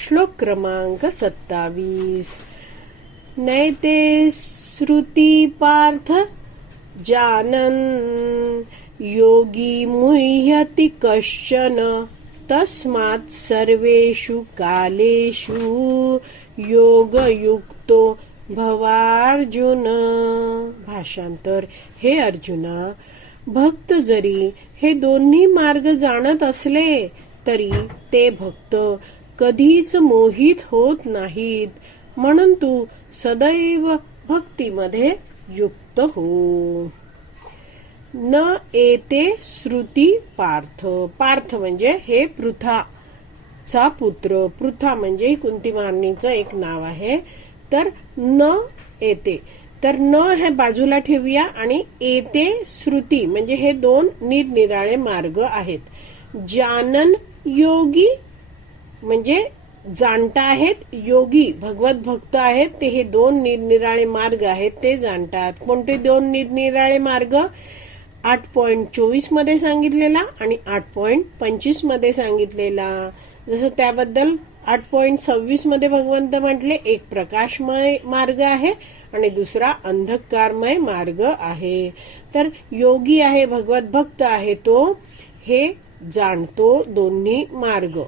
श्लोक क्रमांक सत्तावीस. नैते श्रुती पार्थ जानन योगी मुह्यति कश्चन तस्मात् सर्वेषु कालेषु योगयुक्तो भवार्जुन। भाषांतर हे अर्जुना भक्त जरी हे दोन्ही मार्ग जाणत असले तरी ते भक्त कधीच मोहित होत नाहीत. म्हणून तू सदैव भक्तीमध्ये युक्त हो. न येते श्रुती पार्थ. पार्थ म्हणजे हे पृथा चा पुत्र. पृथा म्हणजे कुंती महाराणीचं एक नाव आहे. तर न येते तर न हे बाजूला ठेवूया आणि येते श्रुती म्हणजे हे दोन निरनिराळे मार्ग आहेत. जानन योगी म्हणजे जाणता आहेत योगी भगवत भक्त आहेत ते हे दोन निरनिराळे मार्ग आहेत ते जाणतात. कोणते दोन निरनिराळे मार्ग? आठ पॉईंट चोवीसमध्ये सांगितलेला आणि आठ पॉईंट पंचवीसमध्ये सांगितलेला. जसं त्याबद्दल आठ पॉईंट सव्वीसमध्ये भगवंत म्हटले एक प्रकाशमय मार्ग आहे आणि दुसरा अंधकारमय मार्ग आहे. तर योगी आहे भगवत भक्त आहे तो हे जाणतो दोन्ही मार्ग.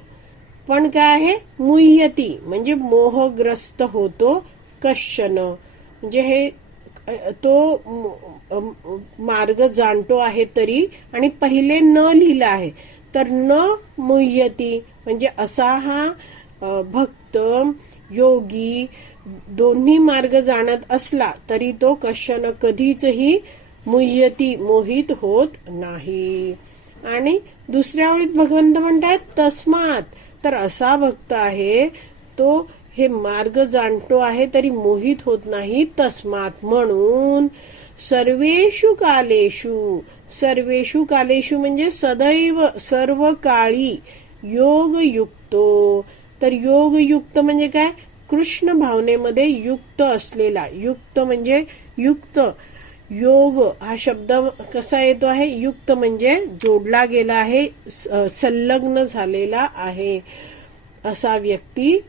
पण काय आहे? मुह्यती म्हणजे मोहग्रस्त होतो कश्चन म्हणजे हे तो मार्ग जाणतो आहे तरी आणि पहिले न लिहिलं आहे. तर न मुह्यती म्हणजे असा हा भक्त योगी दोन्ही मार्ग जाणत असला तरी तो कश्चन कधीचही मुह्यती मोहित होत नाही. आणि दुसऱ्या वेळी भगवंत म्हणतात तस्मात तर असा भक्त आहे तो हे मार्ग जाणतो आहे तरी मोहित होत नाही तस्मात म्हणून. सर्वेषु कालेषु सर्वेषु कालेषु म्हणजे सदैव सर्व काळी योगयुक्तो. तर योगयुक्त म्हणजे काय? कृष्ण भावनेमध्ये युक्त असलेला युक्त म्हणजे युक्त. योग हा शब्द कसा येतो आहे? युक्त म्हणजे जोडला गेला आहे स- संलग्न झालेला आहे असा व्यक्ती.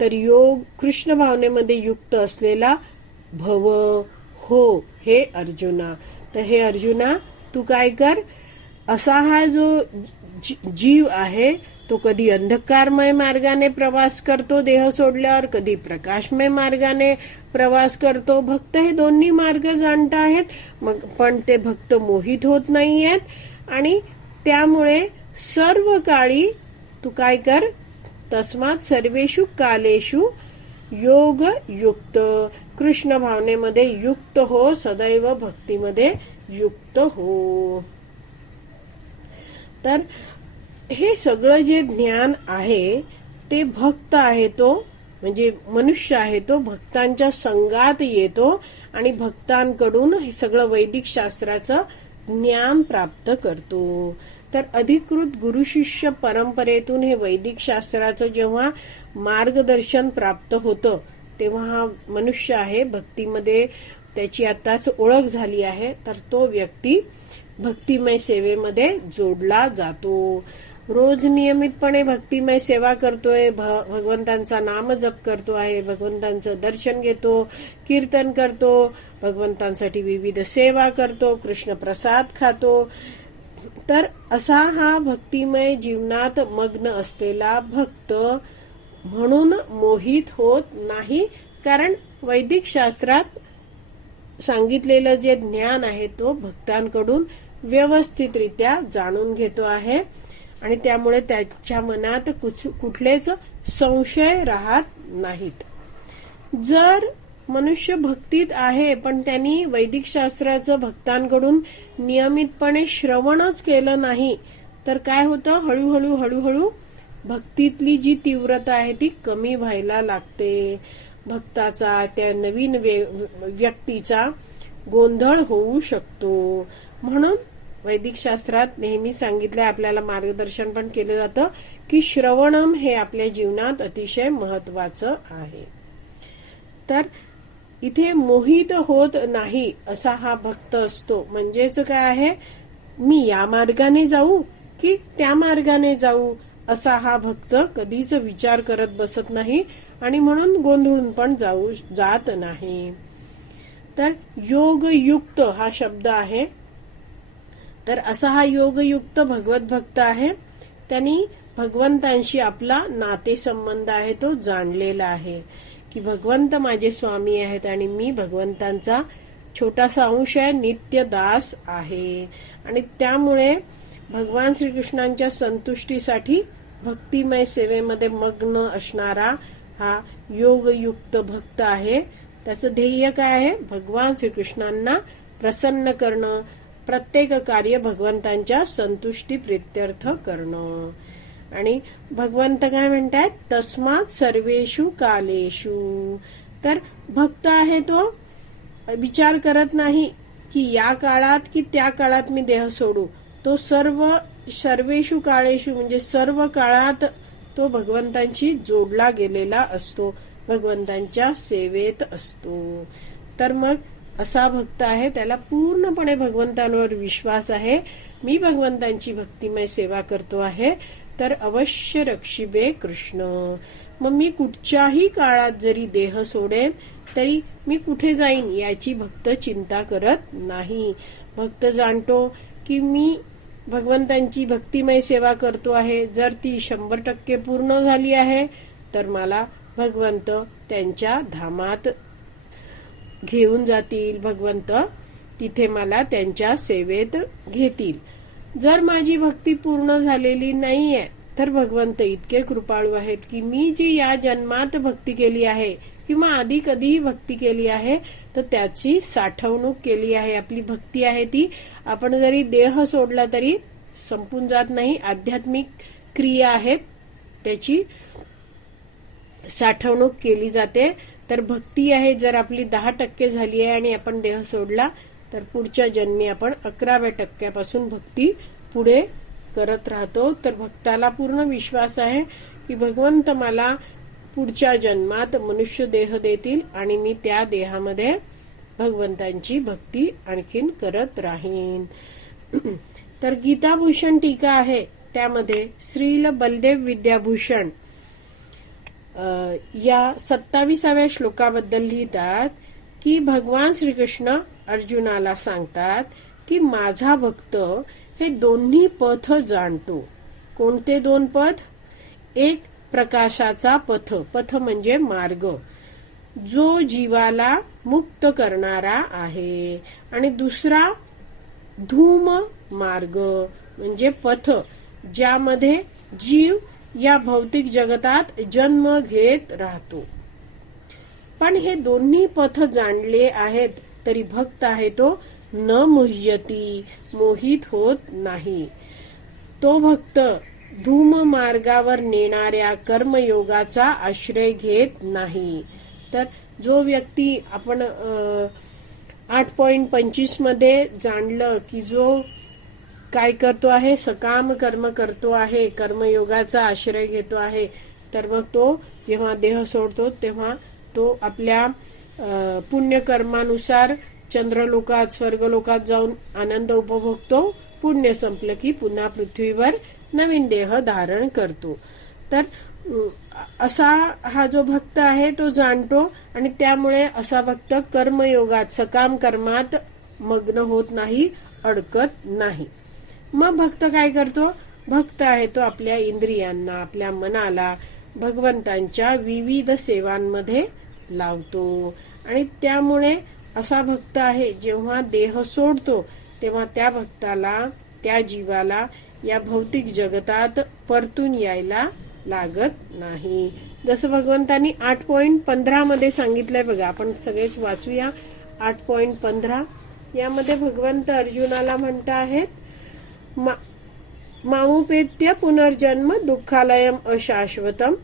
तर योग कृष्ण भावनेमध्ये युक्त असलेला भव हो हे अर्जुना. तर हे अर्जुना तू काय कर? असा हा जो जी- जीव आहे तो कधी अंधकारमय मार्गाने प्रवास करतो देह सोडल्यावर कधी प्रकाशमय मार्गाने प्रवास करतो. भक्त हे दोन्ही मार्ग जाणत आहेत मग पण ते भक्त मोहित होत नाहीयेत आणि त्यामुळे सर्व काळी तू काय कर? तस्मात सर्वेषु कालेषु योग युक्त. कृष्ण भावनेमध्ये युक्त हो सदैव भक्तीमध्ये युक्त हो. तर हे सगळं जे ज्ञान आहे ते भक्त आहे तो म्हणजे मनुष्य आहे तो भक्तांच्या संघात येतो आणि भक्तांकडून हे सगळं वैदिक शास्त्राचं ज्ञान प्राप्त करतो. तर अधिकृत गुरु शिष्य परंपरेतून हे वैदिक शास्त्राचं जेव्हा मार्गदर्शन प्राप्त होतं तेव्हा हा मनुष्य आहे भक्तीमध्ये त्याची आताच ओळख झाली आहे तर तो व्यक्ती भक्तिमय सेवेमध्ये जोडला जातो. रोज नियमितपणे भक्तिमय सेवा करतोय भ- भगवंतांचा नाम जप करतो आहे भगवंतांचं दर्शन घेतो कीर्तन करतो भगवंतांसाठी विविध सेवा करतो कृष्ण प्रसाद खातो. तर असा हा भक्तिमय जीवनात मग्न असलेला भक्त म्हणून मोहित होत नाही कारण वैदिक शास्त्रात सांगितलेलं जे ज्ञान आहे तो भक्तांकडून व्यवस्थितरित्या जाणून घेतो आहे. आणि त्यामुळे त्याच्या मनात कुठलेच संशय राहत नाहीत. जर मनुष्य भक्तीत आहे पण त्यांनी वैदिक शास्त्राचं भक्तांकडून नियमितपणे श्रवणच केलं नाही तर काय होतं? हळूहळू हळूहळू भक्तीतली जी तीव्रता आहे ती कमी व्हायला लागते. भक्ताचा त्या नवीन व्यक्तीचा गोंधळ होऊ शकतो. म्हणून वैदिक शास्त्रात नेहमी सांगितलंय आपल्याला मार्गदर्शन पण केलं जातं की श्रवणम हे आपल्या जीवनात अतिशय महत्वाचं आहे. तर इथे मोहित होत नाही असा हा भक्त असतो. म्हणजेच काय आहे? मी या मार्गाने जाऊ की त्या मार्गाने जाऊ असा हा भक्त कधीच विचार करत बसत नाही आणि म्हणून गोंधळून पण जाऊ जात नाही. तर योगयुक्त हा शब्द आहे. तर असा हा योगयुक्त भगवत भक्त आहे. त्यांनी भगवंतांशी आपला नातेसंबंध आहे तो जाणलेला आहे की भगवंत माझे स्वामी आहेत आणि मी भगवंतांचा छोटासा अंश आहे नित्य दास आहे. आणि त्यामुळे भगवान श्रीकृष्णांच्या संतुष्टीसाठी भक्तिमय सेवेमध्ये मग्न असणारा हा योगयुक्त भक्त आहे. त्याचं ध्येय काय आहे? भगवान श्रीकृष्णांना प्रसन्न करणं प्रत्येक कार्य भगवंतांच्या संतुष्टी प्रित्यर्थ करणं. आणि भगवंत काय म्हणतात तस्मात सर्वेषु कालेषु. तर भक्त आहे तो? विचार करत नाही की या काळात की त्या काळात मी देह सोडू. तो सर्व सर्वेषु काळेषु म्हणजे सर्व काळात तो भगवंतांशी जोडला गेलेला असतो. भगवंतांच्या सेवेत असतो. तर मग असा भक्त आहे त्याला पूर्णपणे भगवंतांवर विश्वास आहे. मी भगवंतांची भक्तिमय सेवा करतो आहे. तर अवश्य रक्षिबे कृष्ण. मग मी कुठच्याही काळात जरी देह सोडेन तरी मी कुठे जाईन याची भक्त चिंता करत नाही. भक्त जाणतो की मी भगवंतांची भक्तिमय सेवा करतो आहे. जर ती शंभर टक्के पूर्ण झाली आहे तर मला भगवंत त्यांच्या धामात घेऊन जातील भगवंत. तिथे मला त्यांच्या सेवेत घेतील. जर माझी भक्ती पूर्ण झालेली नाहीये तर भगवंत इतके कृपाळू आहेत की मी जी या जन्मात भक्ती केली आहे किंवा आधी कधीही भक्ती केली आहे तर त्याची साठवणूक केली आहे. आपली भक्ती आहे ती. आपण जरी देह सोडला तरी संपून जात नाही. आध्यात्मिक क्रिया आहेत त्याची साठवणूक केली जाते. तर भक्ती आहे जर आपली दहा टक्के झाली आहे आणि आपण देह सोडला तर पुढच्या जन्मी आपण अकराव्या टक्क्यापासून भक्ती पुढे करत राहतो. तर भक्ताला पूर्ण विश्वास आहे की भगवंत मला पुढच्या जन्मात मनुष्य देह देतील आणि मी त्या देहामध्ये भगवंतांची भक्ती आणखीन करत राहीन. तर गीताभूषण टीका आहे. त्यामध्ये श्रील बलदेव विद्याभूषण या सत्ताविसाव्या श्लोकाबद्दल लिहितात की भगवान श्रीकृष्ण अर्जुनाला सांगतात की माझा भक्त हे दोन्ही पथ जाणतो. कोणते दोन पथ? एक प्रकाशाचा पथ. पथ म्हणजे मार्ग. जो जीवाला मुक्त करणारा आहे. आणि दुसरा धूम मार्ग म्हणजे पथ ज्यामध्ये जीव या भौतिक जगतात जन्म घेत राहतो. पण हे दोन्ही पथ जाणले आहेत तरी भक्त आहे तो न मुह्यती मोहित होत नाही. तो भक्त धूम मार्गावर नेणाऱ्या कर्मयोगाचा आश्रय घेत नाही. तर जो व्यक्ती आपण आठ पॉइंट पंचवीसमध्ये जाणलं की जो काय करतो आहे? सकाम कर्म करतो आहे. कर्मयोगाचा आश्रय घेतो आहे. तर मग तो जेव्हा देह सोडतो तेव्हा तो आपल्या पुण्यकर्मानुसार चंद्रलोकात स्वर्गलोकात जाऊन आनंद उपभोगतो. पुण्य संपलं की पुन्हा पृथ्वीवर नवीन देह धारण करतो. तर असा हा जो भक्त आहे तो जाणतो आणि त्यामुळे असा भक्त कर्मयोगात सकाम कर्मात मग्न होत नाही अडकत नाही. मग भक्त काय करतो? भक्त आहे तो आपल्या इंद्रियांना आपल्या मनाला भगवंतांच्या विविध सेवांमध्ये लावतो. आणि त्यामुळे असा भक्त आहे जेव्हा देह सोडतो तेव्हा त्या भक्ताला त्या जीवाला या भौतिक जगतात परतून यायला लागत नाही. जसं भगवंतांनी आठ पॉइंट पंधरा मध्ये सांगितलंय बघा आपण सगळेच वाचूया. आठ पॉइंट पंधरा. यामध्ये भगवंत अर्जुनाला म्हणत आहेत मा- मामुपेत्य पुनर्जन्म दुःखालयम अशाश्वतम।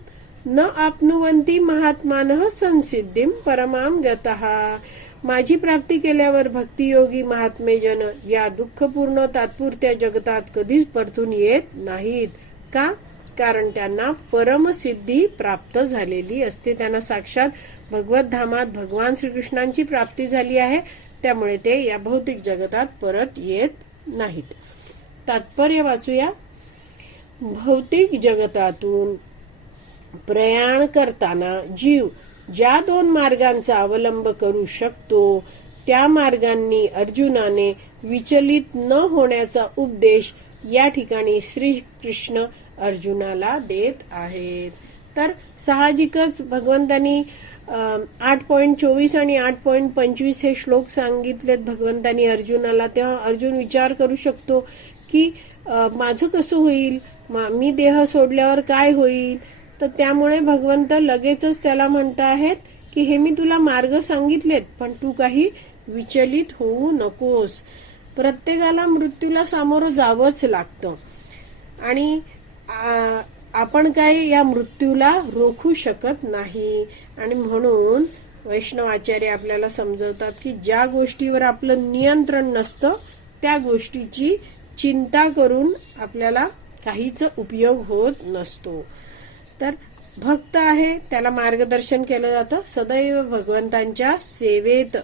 न आपनुवंती महात्मान संसिद्धीम परमाम गतः। माझी प्राप्ती केल्यावर भक्तियोगी महात्मे जन या दुःखपूर्ण तात्पुरत्या जगतात कधीच परतून येत नाहीत का? कारण त्यांना परमसिद्धी प्राप्त झालेली असते. त्यांना साक्षात भगवत धामात भगवान श्रीकृष्णांची प्राप्ती झाली आहे. त्यामुळे ते या भौतिक जगतात परत येत नाहीत. तात्पर्य वाचूया. भौतिक जगतातून प्रयाण करताना जीव ज्या दोन मार्गांचा अवलंब करू शकतो त्या मार्गांनी अर्जुनाने विचलित न होण्याचा उपदेश या ठिकाणी श्री कृष्ण अर्जुनाला देत आहेत. तर साहजिकच भगवंतानी आठ पॉईंट चोवीस आणि आठ पॉईंट पंचवीस हे श्लोक सांगितलेत भगवंतानी अर्जुनाला. तेव्हा अर्जुन विचार करू शकतो की माझं कसं होईल? मा- मी देह सोडल्यावर काय होईल? तर त्यामुळे भगवंत लगेचच त्याला म्हणत आहेत की हे मी तुला मार्ग सांगितलेत पण तू काही विचलित होऊ नकोस. प्रत्येकाला मृत्यूला सामोरं जावंच लागतं. आणि आपण काही या मृत्यूला रोखू शकत नाही? आणि म्हणून वैष्णव आचार्य आपल्याला समजवतात की ज्या गोष्टीवर आपलं नियंत्रण नसतं त्या गोष्टीची चिंता करून आपल्याला काहीच उपयोग होत नसतो. तर भक्त आहे त्याला मार्गदर्शन केलं जातं. सदैव भगवंतांच्या सेवेत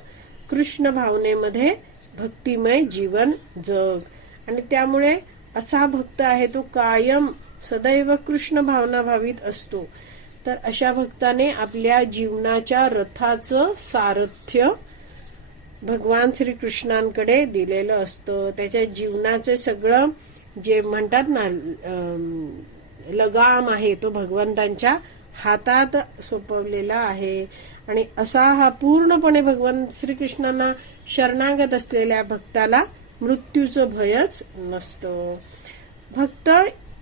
कृष्ण भावनेमध्ये भक्तिमय जीवन जग. आणि त्यामुळे असा भक्त आहे तो कायम सदैव कृष्ण भावना भावित असतो. तर अशा भक्ताने आपल्या जीवनाच्या रथाचं सारथ्य भगवान श्रीकृष्णांकडे दिलेलं असतं. त्याच्या जीवनाचं सगळं जे म्हणतात ना लगाम आहे तो भगवंतांच्या हातात सोपवलेला आहे. आणि असा हा पूर्णपणे भगवान श्रीकृष्णांना शरणागत असलेल्या भक्ताला मृत्यूचं भयच नसतं. भक्त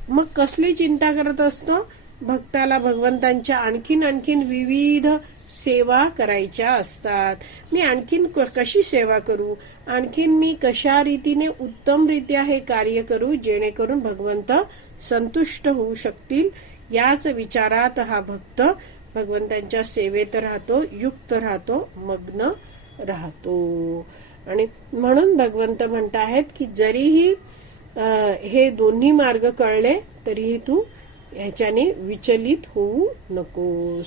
मग कसली चिंता करत असतो? भक्ताला भगवंतांच्या आणखीन आणखीन विविध सेवा करायच्या असतात. मी आणखीन कशी सेवा करू? आणखीन मी कशा रीतीने उत्तमरित्या हे कार्य करू जेणेकरून भगवंत संतुष्ट होऊ शकतील? याच विचारात हा भक्त भगवंतांच्या सेवेत राहतो युक्त राहतो मग्न राहतो. आणि म्हणून भगवंत म्हणत आहेत की जरीही हे दोन्ही मार्ग कळले तरीही तू ह्याच्याने विचलित होऊ नकोस.